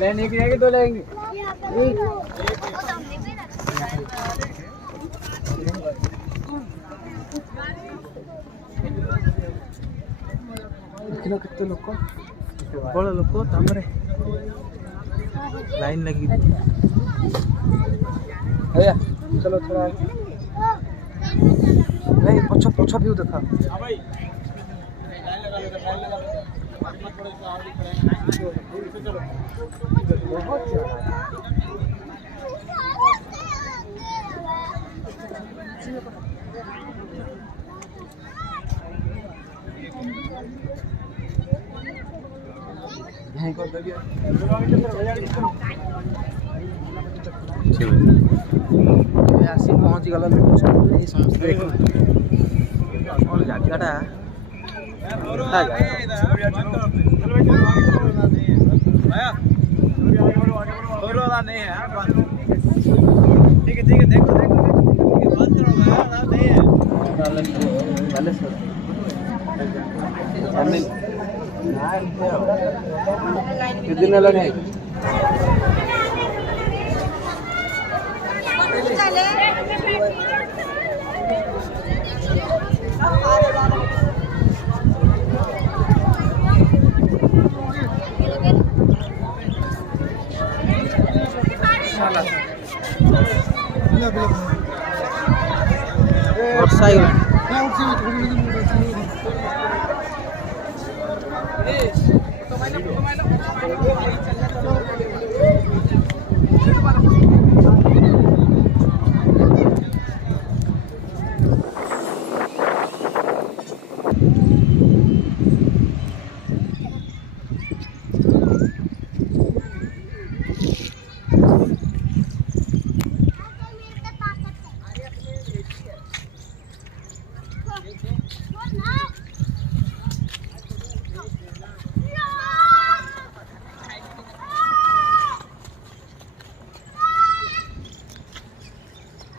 Line एक रहेगी, दो लगेंगे। देखिल केते लोक प्रबल लोक तामरे लाइन लगी। भैया चलो थोड़ा नहीं पछ पछ व्यू देखा। हां भाई लाइन लगा लो, लाइन लगा लो। बहुत ज्यादा आसी पहुँची गला मेट्रो स्टेशन समस्त देख जगटा नहीं है। ठीक है ठीक है, देखो देखो बंद करो नहीं है। कितने लगे वर्षा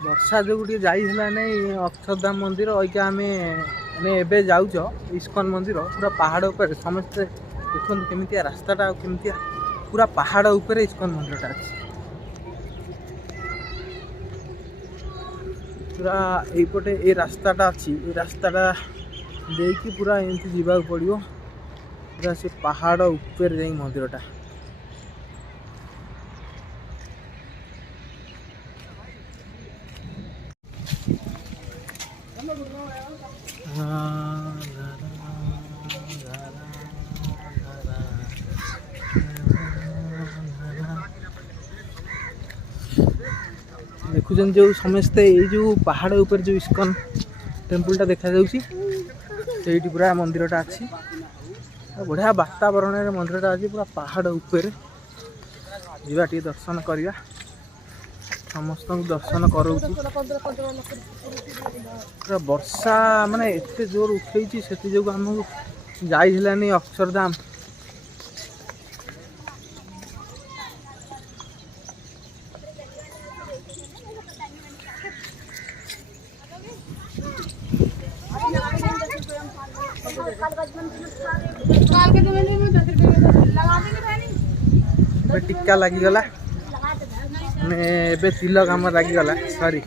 वर्षा जो गोटे जाइला नहीं अक्षरधाम मंदिर अइका आम एबे जाऊच इस्कन मंदिर पूरा पहाड़ ऊपर समस्ते देखो केमितिया रास्ताटा केमितिया पूरा पहाड़ ऊपर इस्कन मंदिरटा अच्छे पूरा यपटे ये रास्ताटा अच्छी ये रास्ताटा देखी पूरा एमती जावाक पड़ो पूरा से पहाड़ ऊपर जाई मंदिरटा। देखुन जो समस्ते ये जो पहाड़ ऊपर जो इस्कन टेम्पलटा देखा जाउची सेठी पूरा मंदिरटा अच्छी बढ़िया वातावरण मंदिरटा अच्छी पूरा पहाड़ ऊपर जीवा टी दर्शन करवा समस्त दर्शन करूँ पूरा वर्षा माने एते जोर उठे से जो आमको जाइलानी अक्षरधाम टिक्का लगिगला ए तिलक आम लगिगला सॉरी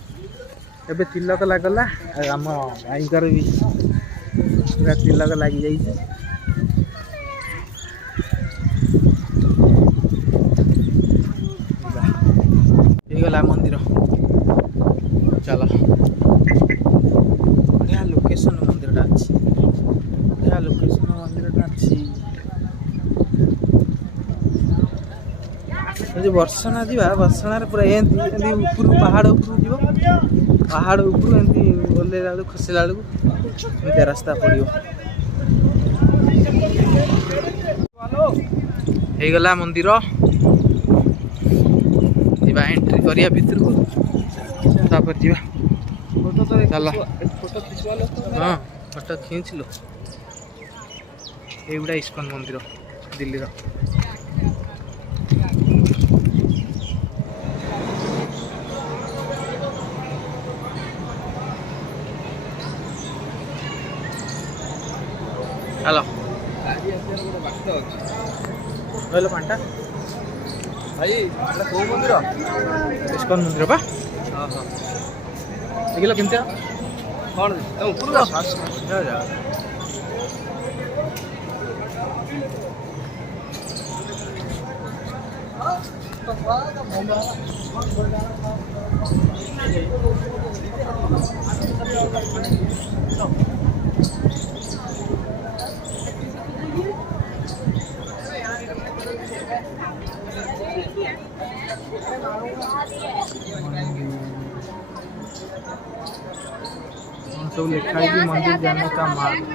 ए तिलक लगला आम भाईकर भी पूरा तिलक लगी जागला मंदिर चलो बढ़िया लोकेशन मंदिरटा अच्छी बढ़िया लोकेशन मंदिरटा अच्छी जो बर्षणा जी बर्षण पूरा एमती ऊपर पहाड़ ऊपर जीव पहाड़ ऊपर एमती ओल्लेला बेलू खसला बेलू एमती रास्ता पड़ो गला मंदिर जीवा एंट्री करिया भीतर को तापर जीवा चल हाँ फोटो खींच लो एगुड़ा इस्कन मंदिर दिल्ली रो हेलो हेलो पांटा भाई एटा को मंदिर इस्कन मंदिर बा हां हां देखिला केमतिया कोन ए ऊपर जा जा सब लिखा है कि मंदिर जाने का मार्ग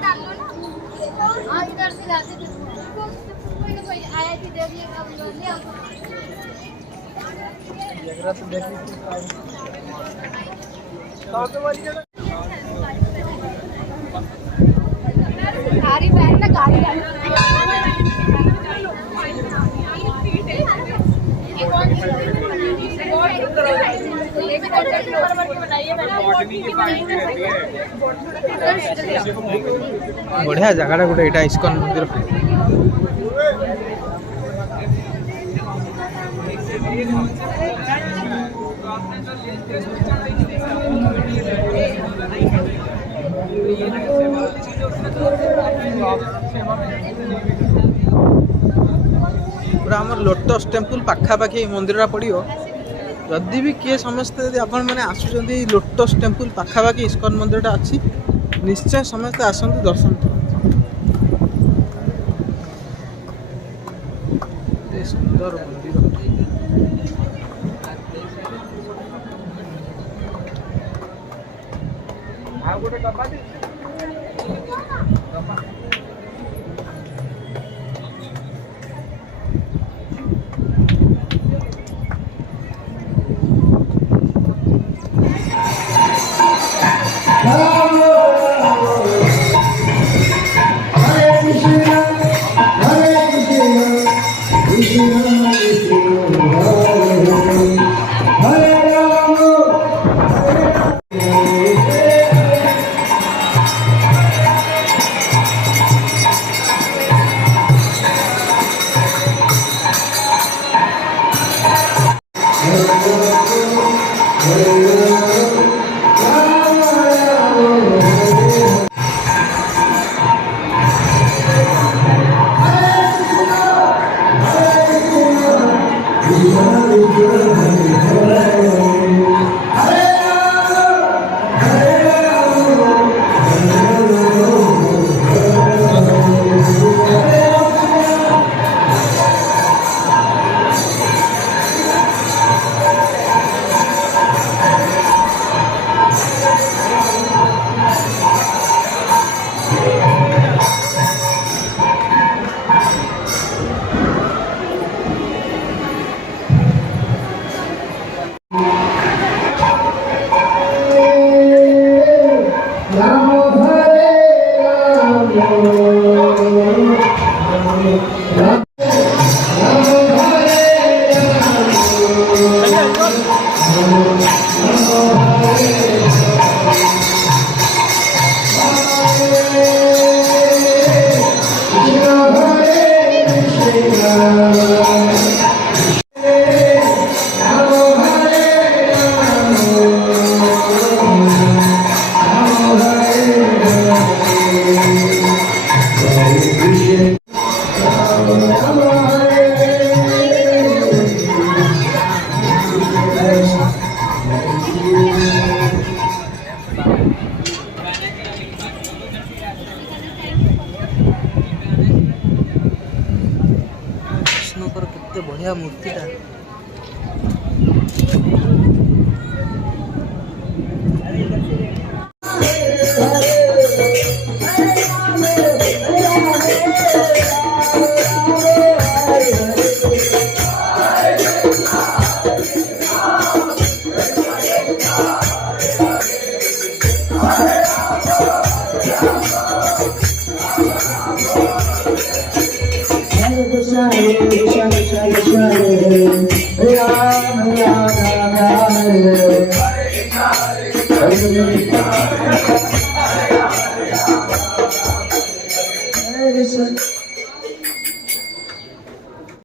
बढ़िया जगह गोटे यहाँ इस्कन मंदिर पूरा आम लोटस टेम्पल पाखापाखि मंदिर पड़ो जदि भी किए समस्ते यदि आपण मैंने आसुँच लोटस टेम्पल पाखापाखि इस्कन मंदिरटा अच्छी निश्चय समस्ते आसतु दर्शन करते सुंदर मंदिर कृष्णकर केते बढ़िया मूर्तिटा Hare